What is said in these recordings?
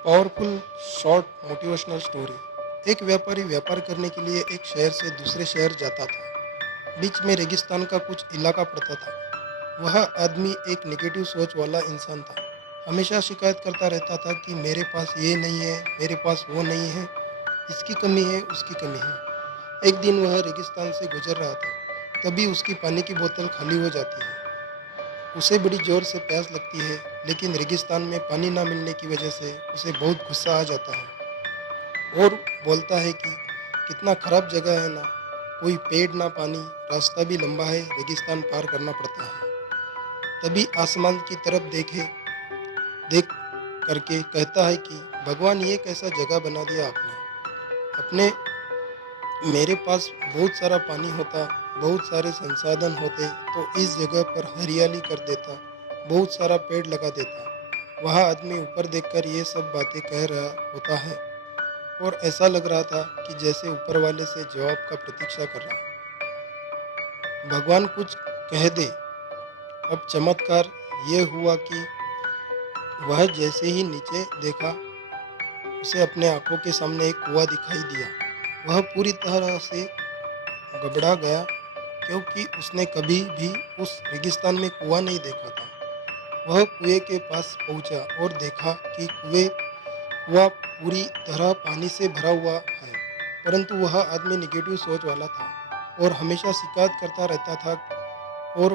Powerful short motivational story. एक व्यापारी व्यापार करने के लिए एक शहर से दूसरे शहर जाता था। बीच में रेगिस्तान का कुछ इलाका पड़ता था। वह आदमी एक नेगेटिव सोच वाला इंसान था। हमेशा शिकायत करता रहता था कि मेरे पास ये नहीं है, मेरे पास वो नहीं है, इसकी कमी है, उसकी कमी है। एक दिन वह रेगिस्तान से गुजर रहा था, तभी उसकी पानी की बोतल खाली हो जाती है। उसे बड़ी ज़ोर से प्यास लगती है, लेकिन रेगिस्तान में पानी ना मिलने की वजह से उसे बहुत गुस्सा आ जाता है और बोलता है कि कितना खराब जगह है ना, कोई पेड़ ना पानी, रास्ता भी लंबा है, रेगिस्तान पार करना पड़ता है। तभी आसमान की तरफ देख करके कहता है कि भगवान, ये कैसा जगह बना दिया आपने। अपने मेरे पास बहुत सारा पानी होता, बहुत सारे संसाधन होते, तो इस जगह पर हरियाली कर देता, बहुत सारा पेड़ लगा देता। वह आदमी ऊपर देखकर ये सब बातें कह रहा होता है और ऐसा लग रहा था कि जैसे ऊपर वाले से जवाब का प्रतीक्षा कर रहा है। भगवान कुछ कह दे। अब चमत्कार ये हुआ कि वह जैसे ही नीचे देखा, उसे अपने आंखों के सामने एक कुआं दिखाई दिया। वह पूरी तरह से घबरा गया, क्योंकि उसने कभी भी उस रेगिस्तान में कुआं नहीं देखा था। वह कुएं के पास पहुंचा और देखा कि कुआं पूरी तरह पानी से भरा हुआ है, परंतु वह आदमी निगेटिव सोच वाला था और हमेशा शिकायत करता रहता था। और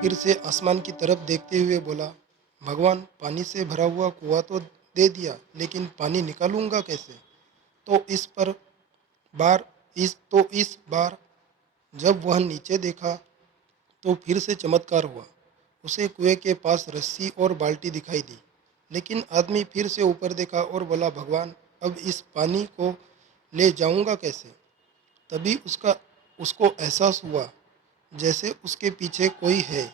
फिर से आसमान की तरफ देखते हुए बोला, भगवान, पानी से भरा हुआ कुआं तो दे दिया, लेकिन पानी निकालूंगा कैसे। तो इस बार जब वह नीचे देखा, तो फिर से चमत्कार हुआ। उसे कुएं के पास रस्सी और बाल्टी दिखाई दी। लेकिन आदमी फिर से ऊपर देखा और बोला, भगवान, अब इस पानी को ले जाऊंगा कैसे। तभी उसको एहसास हुआ जैसे उसके पीछे कोई है।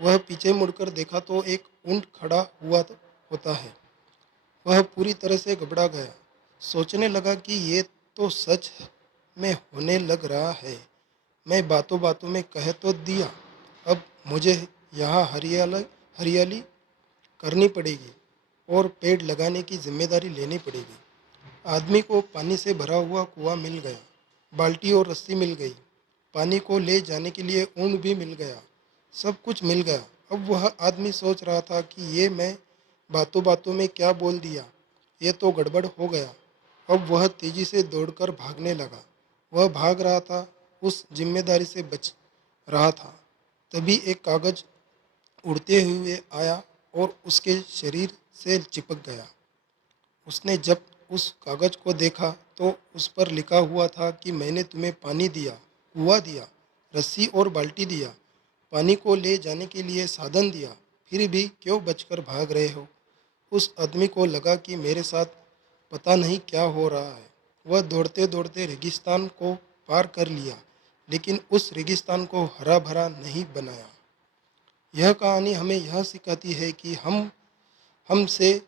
वह पीछे मुड़कर देखा तो एक ऊंट खड़ा हुआ होता है। वह पूरी तरह से घबरा गया, सोचने लगा कि ये तो सच में होने लग रहा है। मैं बातों बातों में कह तो दिया, अब मुझे यहाँ हरियाली हरियाली करनी पड़ेगी और पेड़ लगाने की जिम्मेदारी लेनी पड़ेगी। आदमी को पानी से भरा हुआ कुआं मिल गया, बाल्टी और रस्सी मिल गई, पानी को ले जाने के लिए ऊँट भी मिल गया, सब कुछ मिल गया। अब वह आदमी सोच रहा था कि ये मैं बातों बातों में क्या बोल दिया, ये तो गड़बड़ हो गया। अब वह तेजी से दौड़कर भागने लगा। वह भाग रहा था, उस जिम्मेदारी से बच रहा था। तभी एक कागज उड़ते हुए आया और उसके शरीर से चिपक गया। उसने जब उस कागज को देखा तो उस पर लिखा हुआ था कि मैंने तुम्हें पानी दिया, कुआं दिया, रस्सी और बाल्टी दिया, पानी को ले जाने के लिए साधन दिया, फिर भी क्यों बचकर भाग रहे हो। उस आदमी को लगा कि मेरे साथ पता नहीं क्या हो रहा है। वह दौड़ते दौड़ते रेगिस्तान को पार कर लिया, लेकिन उस रेगिस्तान को हरा भरा नहीं बनाया। यह कहानी हमें यह सिखाती है कि हमसे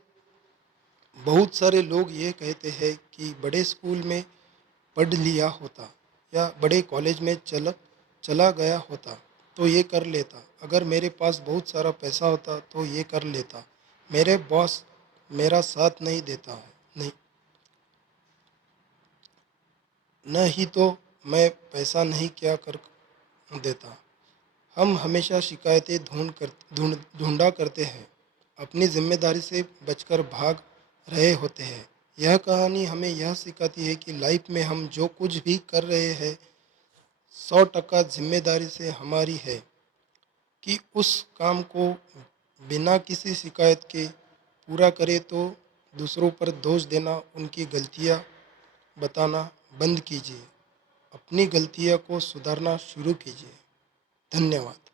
बहुत सारे लोग ये कहते हैं कि बड़े स्कूल में पढ़ लिया होता या बड़े कॉलेज में चला गया होता तो ये कर लेता, अगर मेरे पास बहुत सारा पैसा होता तो ये कर लेता, मेरे बॉस मेरा साथ नहीं देता है, नहीं न ही तो मैं पैसा नहीं क्या कर देता। हम हमेशा शिकायतें ढूंढा करते हैं, अपनी जिम्मेदारी से बचकर भाग रहे होते हैं। यह कहानी हमें यह सिखाती है कि लाइफ में हम जो कुछ भी कर रहे हैं, 100% जिम्मेदारी से हमारी है। कि उस काम को बिना किसी शिकायत के पूरा करें, तो दूसरों पर दोष देना, उनकी गलतियां बताना बंद कीजिए। अपनी गलतियों को सुधारना शुरू कीजिए। धन्यवाद।